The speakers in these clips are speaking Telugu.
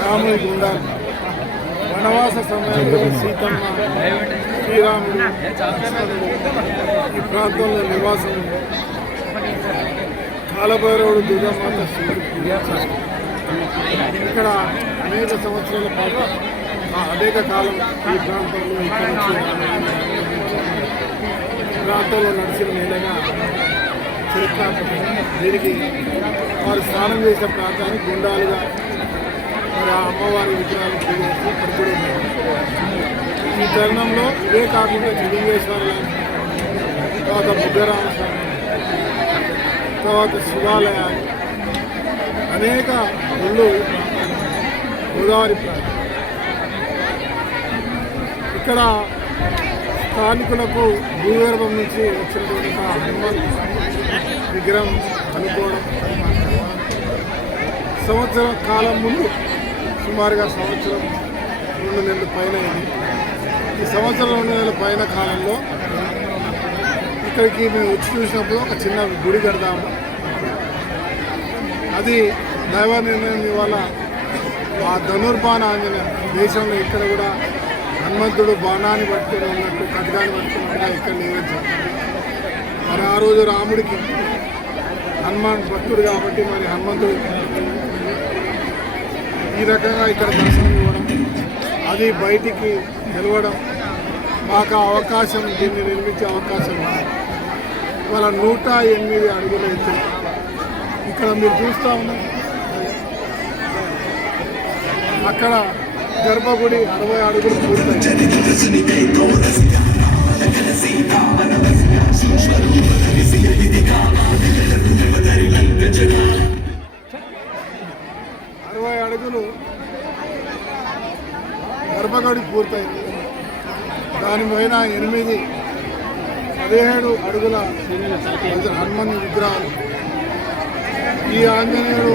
రాముడి గుండా వనవాస సమయంలో సీతమ్మ శ్రీరాముడు ఈ ప్రాంతంలో నివాసం కాలభైరవుడు దుర్గమాత ఇక్కడ అనేక సంవత్సరాల పాటు అనేక కాలం ఈ ప్రాంతంలో ఈ ప్రాంతంలో నడిచిన నేలగా చరిత్రాత్మకం దీనికి వారు స్నానం చేసే ప్రాంతాన్ని గుండాలుగా మరి ఆ అమ్మవారి విగ్రహాలు పూజిస్తూ ఇక్కడ ఉన్నారు ఈ తరుణంలో ఇదే కాకుండా చిలింగేశ్వర తర్వాత బుద్ధరామ తర్వాత శివాలయాలు అనేక గుళ్ళు గోదావరి ప్రాంతం. ఇక్కడ స్థానికులకు భూగర్భం నుంచి వచ్చినటువంటి హనుమాన్ విగ్రహం అనుకోవడం సంవత్సరం కాలం ముందు సుమారుగా సంవత్సరం రెండు నెలల పైన ఈ సంవత్సరం రెండు నెలల పైన కాలంలో ఇక్కడికి మేము వచ్చి చూసినప్పుడు ఒక చిన్న గుడి కడదాము. అది దైవ నిర్ణయం వల్ల ఆ ధనుర్బాణ ఆంజనేయ దేశంలో ఇక్కడ కూడా హనుమంతుడు బాణాన్ని పట్టుకుని ఉన్నట్టు ఖడ్గాన్ని పట్టుకుని ఉన్నట్టు ఇక్కడ లేదని మరి ఆ రోజు రాముడికి హనుమాన్ భక్తుడు కాబట్టి మరి హనుమంతుడు ఈ రకంగా ఇక్కడ దర్శనం ఇవ్వడం అది బయటికి నిలవడం మాకు ఆ అవకాశం దీన్ని నిర్మించే అవకాశం ఉంది. ఇవాళ నూట ఎనిమిది అడుగుల ఇక్కడ మీరు చూస్తూ ఉన్నారు. అక్కడ గర్భగుడి అరవై అడుగులు అరవై అడుగులు గర్భగుడి పూర్తయింది. దానిపైన ఎనిమిది పదిహేడు అడుగుల హనుమన్ విగ్రహాలు. ఈ ఆంజనేయుడు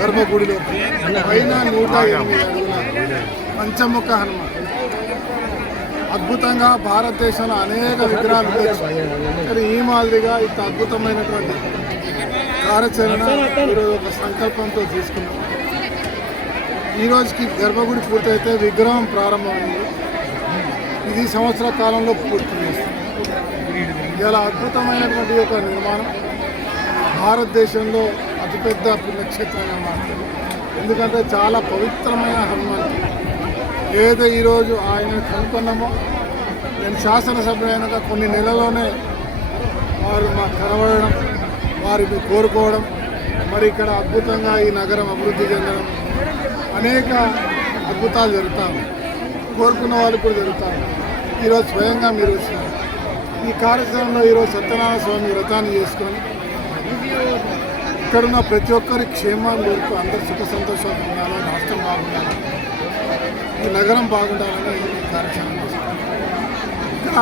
గర్భగుడిలో పైన నూట ఎనిమిది అడుగుల పంచముఖ హనుమాన్. అద్భుతంగా భారతదేశంలో అనేక విగ్రహాలు కానీ ఈ మాదిరిగా ఇంత అద్భుతమైనటువంటి కార్యాచరణ ఈరోజు ఒక సంకల్పంతో తీసుకున్నాం. ఈ రోజుకి గర్భగుడి పూర్తయితే విగ్రహం ప్రారంభమైంది. ఇది సంవత్సర కాలంలో పూర్తి చేస్తుంది ఇలా అద్భుతమైనటువంటి ఒక నిర్మాణం. భారతదేశంలో అతిపెద్ద పుణ్యక్షేత్రంగా మారుతుంది ఎందుకంటే చాలా పవిత్రమైన హనుమంతుడు ఏదో ఈరోజు ఆయన కనుక్కున్నామో నేను శాసనసభ్యుడైనాక కొన్ని నెలలోనే వారు మా కనబడడం వారిని కోరుకోవడం మరి ఇక్కడ అద్భుతంగా ఈ నగరం అభివృద్ధి చెందడం అనేక అద్భుతాలు జరుగుతాయి కోరుకున్న వాళ్ళు కూడా జరుగుతాయి ఈరోజు స్వయంగా మీరు వచ్చినారు. ఈ కార్యక్రమంలో ఈరోజు సత్యనారాయణ స్వామి వ్రతాన్ని చేసుకొని ఇక్కడున్న ప్రతి ఒక్కరి క్షేమాన్ని కోరుకు అందరు సుఖ సంతోషాలు ఉండాలి రాష్ట్రం బాగుండాలి? ఈ నగరం బాగుండాలని కార్యక్రమం ఇక్కడ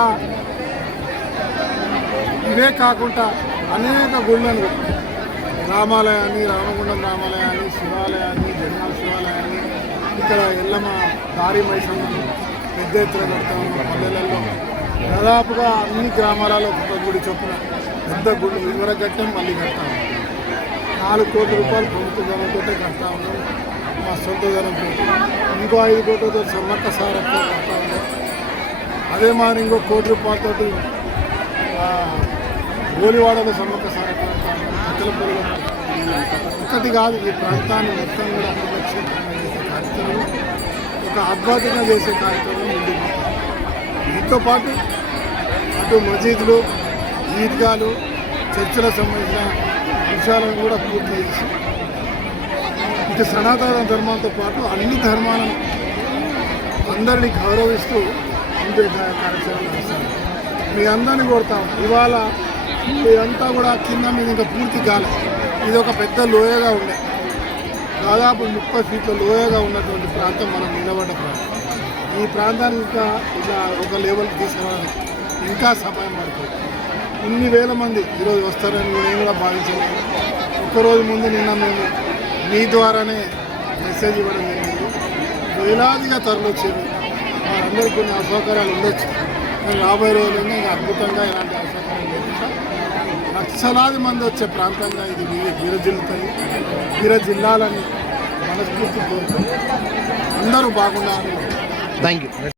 ఇవే కాకుండా అనేక గుళ్ళను రామాలయాన్ని రామగుండం రామాలయాన్ని శివాలయాన్ని జగన్నాథ శివాలయాన్ని ఇక్కడ ఎల్లమ్మ దారి మైసమ్మ పెద్ద ఎత్తున కడతాము. పల్లెలలో దాదాపుగా అన్ని గ్రామాలలో ఒక గుడి చొప్పున పెద్ద గుడి వివర కట్టాం మళ్ళీ కడతాము నాలుగు కోట్ల రూపాయలు ప్రభుత్వ ధనంతో కడతా ఉన్నాం. మా సొంత ధనంతో ఇంకో ఐదు కోట్లతో సమ్మక్క సారక్క కడతా ఉన్నాం. అదే మాదిరి ఇంకో కోటి రూపాయలతో గోలివాడలో సమ్మక్క సారక్క కడతా ఉన్నాం. కట్టెలపల్లిలో ఒకటి కాదు ఈ ప్రాంతాన్ని మొత్తం కూడా అభివృద్ధి చేసే కార్యక్రమం. ఒక అద్భుతంగా చేసే కార్యక్రమం ముందుకు దీంతో పాటు అటు మసీదులు ఈద్గాలు చర్చలకు సంబంధించిన విషయాలను కూడా పూర్తి చేసి ఇటు సనాతన ధర్మంతో పాటు అన్ని ధర్మాలను అందరినీ గౌరవిస్తూ ముందే కార్యక్రమం చేస్తాను మీ అందరినీ కోరుతాం. ఇవాళ ఇదంతా కూడా కింద మీద ఇంకా పూర్తి కాలేదు ఇది ఒక పెద్ద లోయగా ఉండే. దాదాపు ముప్పై ఫీట్ల లోయగా ఉన్నటువంటి ప్రాంతం మనం నిలబడ్డ ప్రాంతం. ఈ ప్రాంతాన్ని ఇంకా ఇలా ఒక లెవెల్కి తీసుకురావడానికి ఇంకా సమయం పడుతుంది. ఇన్ని వేల మంది ఈరోజు వస్తారని నేను కూడా భావించాను. ఒక్కరోజు ముందు నిన్న మేము మీ ద్వారానే మెసేజ్ ఇవ్వడం జరిగింది. వేలాదిగా తరలొచ్చేది. వారందరూ కొన్ని అసౌకర్యాలు ఉండొచ్చు. కానీ రాబోయే రోజుల్లో ఇంకా అద్భుతంగా ఇలాంటి అసౌకర్యాలు లేకుండా లక్షలాది మంది వచ్చే ప్రాంతంగా ఇది విరజిల్లుతుంది వీర జిల్లాలని మనస్ఫూర్తి కోరుతూ అందరూ బాగుండాలని థ్యాంక్ యూ